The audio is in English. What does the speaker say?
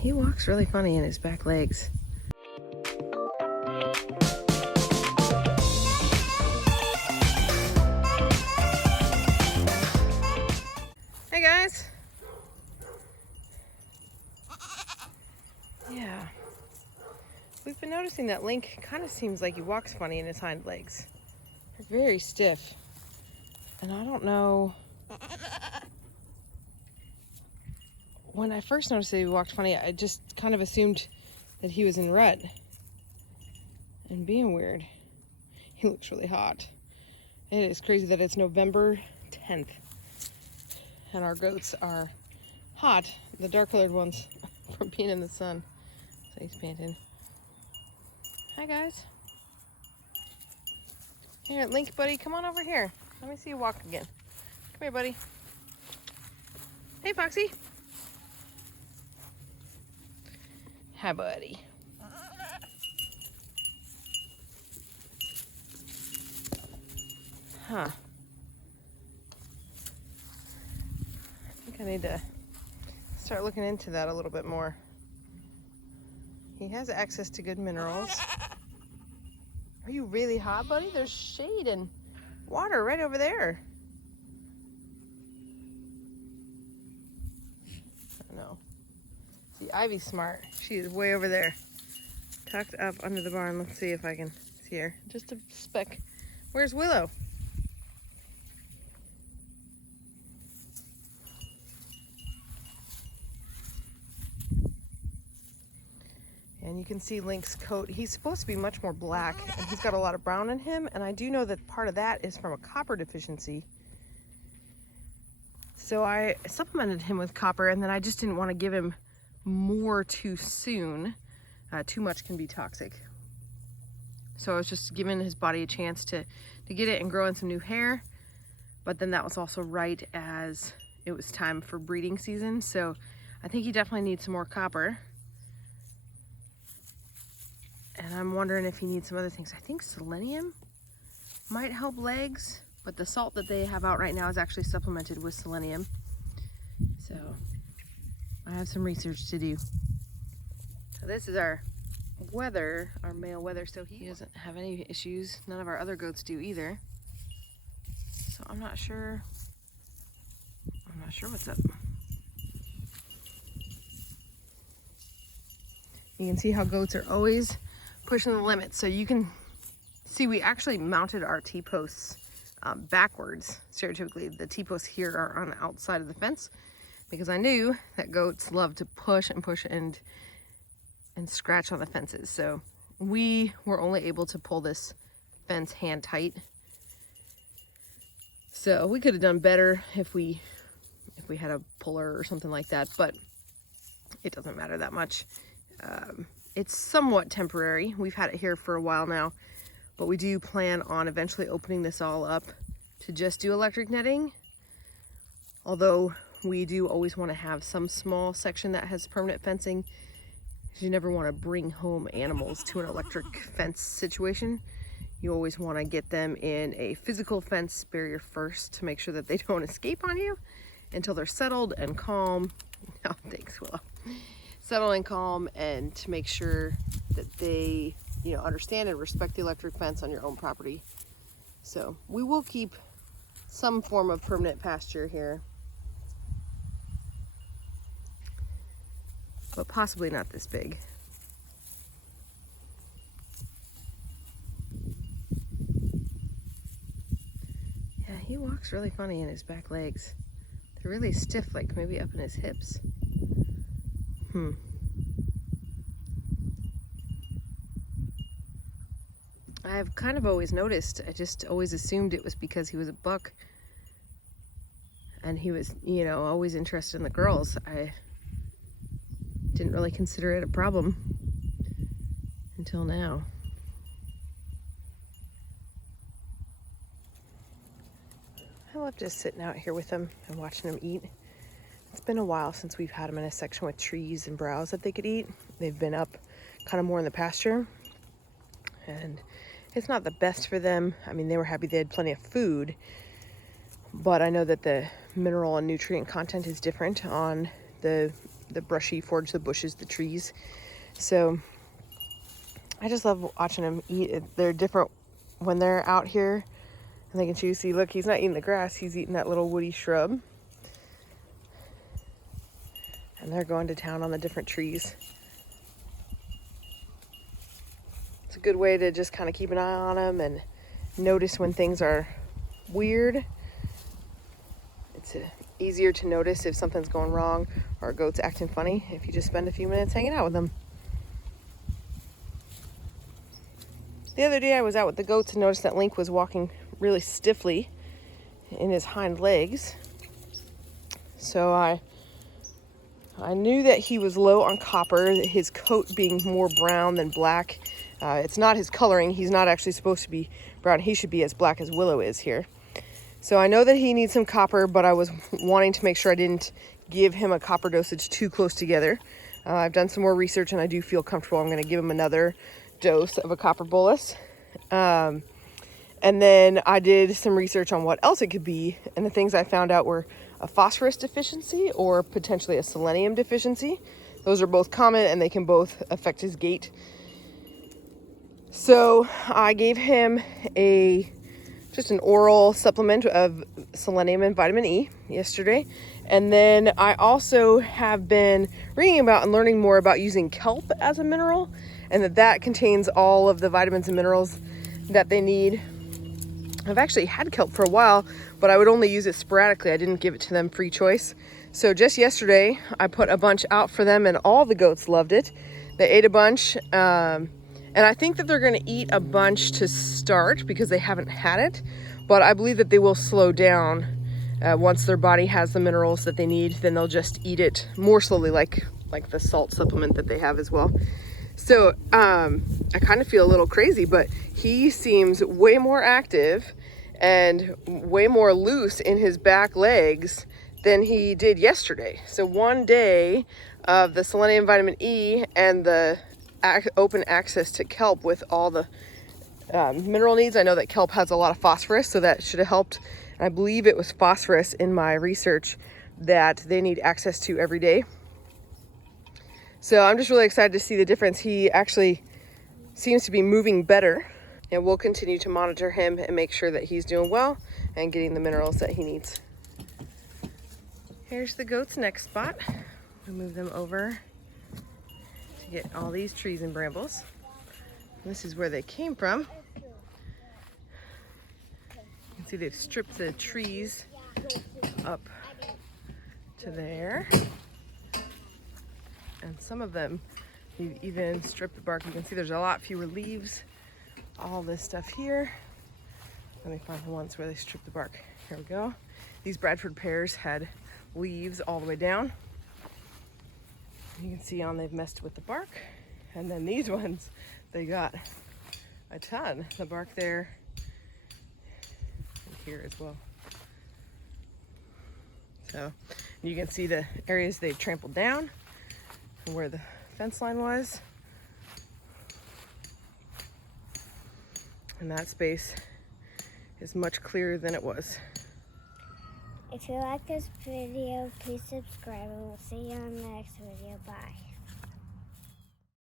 He walks really funny in his back legs. Hey guys. Yeah. We've been noticing that Link kind of seems like he walks funny in his hind legs. They're very stiff. And I don't know. When I first noticed that he walked funny, I just kind of assumed that he was in rut and being weird. He looks really hot. And it is crazy that it's November 10th and our goats are hot, the dark colored ones, from being in the sun. So he's panting. Hi guys. Here, Link buddy, come on over here. Let me see you walk again. Come here, buddy. Hey, Foxy. Hi, buddy. Huh. I think I need to start looking into that a little bit more. He has access to good minerals. Are you really hot, buddy? There's shade and water right over there. I know. See, Ivy's smart. She is way over there, tucked up under the barn. Let's see if I can see her. Just a speck. Where's Willow? And you can see Link's coat. He's supposed to be much more black, and he's got a lot of brown in him. And I do know that part of that is from a copper deficiency. So I supplemented him with copper, and then I just didn't want to give him more too soon. Too much can be toxic. So I was just giving his body a chance to get it and grow in some new hair. But then that was also right as it was time for breeding season. So I think he definitely needs some more copper. And I'm wondering if he needs some other things. I think selenium might help legs, but the salt that they have out right now is actually supplemented with selenium. So I have some research to do. So this is our weather, our male weather. So he doesn't have any issues. None of our other goats do either. So I'm not sure what's up. You can see how goats are always pushing the limits. So you can see we actually mounted our T-posts backwards. Stereotypically, the T-posts here are on the outside of the fence because I knew that goats love to push and scratch on the fences. So we were only able to pull this fence hand tight. So we could have done better if we had a puller or something like that, but it doesn't matter that much. It's somewhat temporary. We've had it here for a while now, but we do plan on eventually opening this all up to just do electric netting. Although we do always want to have some small section that has permanent fencing, because you never want to bring home animals to an electric fence situation. You always want to get them in a physical fence barrier first to make sure that they don't escape on you until they're settled and calm. Oh, thanks, Willow. Settle and calm, and to make sure that they, understand and respect the electric fence on your own property. So we will keep some form of permanent pasture here, but possibly not this big. Yeah, he walks really funny in his back legs. They're really stiff, like maybe up in his hips. I've kind of always noticed, I just always assumed it was because he was a buck and he was, always interested in the girls. I didn't really consider it a problem until now. I love just sitting out here with him and watching him eat. It's been a while since we've had them in a section with trees and browse that they could eat. They've been up kind of more in the pasture, and it's not the best for them. I mean, they were happy they had plenty of food, but I know that the mineral and nutrient content is different on the the brushy forage the bushes, the trees. So I just love watching them eat. They're different when they're out here and they can choose. See, look, he's not eating the grass, he's eating that little woody shrub. And they're going to town on the different trees. It's a good way to just kind of keep an eye on them and notice when things are weird. It's easier to notice if something's going wrong or a goat's acting funny if you just spend a few minutes hanging out with them. The other day I was out with the goats and noticed that Link was walking really stiffly in his hind legs. So I knew that he was low on copper, his coat being more brown than black. It's not his coloring. He's not actually supposed to be brown. He should be as black as Willow is here. So I know that he needs some copper, but I was wanting to make sure I didn't give him a copper dosage too close together. I've done some more research and I do feel comfortable. I'm going to give him another dose of a copper bolus. And then I did some research on what else it could be. And the things I found out were a phosphorus deficiency or potentially a selenium deficiency. Those are both common and they can both affect his gait. So I gave him just an oral supplement of selenium and vitamin E yesterday. And then I also have been reading about and learning more about using kelp as a mineral, and that contains all of the vitamins and minerals that they need. I've actually had kelp for a while, but I would only use it sporadically. I didn't give it to them free choice. So just yesterday, I put a bunch out for them and all the goats loved it. They ate a bunch. And I think that they're going to eat a bunch to start because they haven't had it. But I believe that they will slow down once their body has the minerals that they need. Then they'll just eat it more slowly, like the salt supplement that they have as well. So I kind of feel a little crazy, but he seems way more active and way more loose in his back legs than he did yesterday. So one day of the selenium, vitamin E, and the open access to kelp with all the mineral needs. I know that kelp has a lot of phosphorus, so that should have helped. And I believe it was phosphorus in my research that they need access to every day. So I'm just really excited to see the difference. He actually seems to be moving better, and we'll continue to monitor him and make sure that he's doing well and getting the minerals that he needs. Here's the goat's next spot. We'll move them over to get all these trees and brambles. And this is where they came from. You can see they've stripped the trees up to there. And some of them, you even stripped the bark. You can see there's a lot fewer leaves. All this stuff here. Let me find the ones where they stripped the bark. Here we go. These Bradford pears had leaves all the way down. You can see they've messed with the bark. And then these ones, they got a ton. The bark there and here as well. So you can see the areas they've trampled down and where the fence line was. And that space is much clearer than it was. If you like this video, please subscribe and we'll see you on the next video. Bye.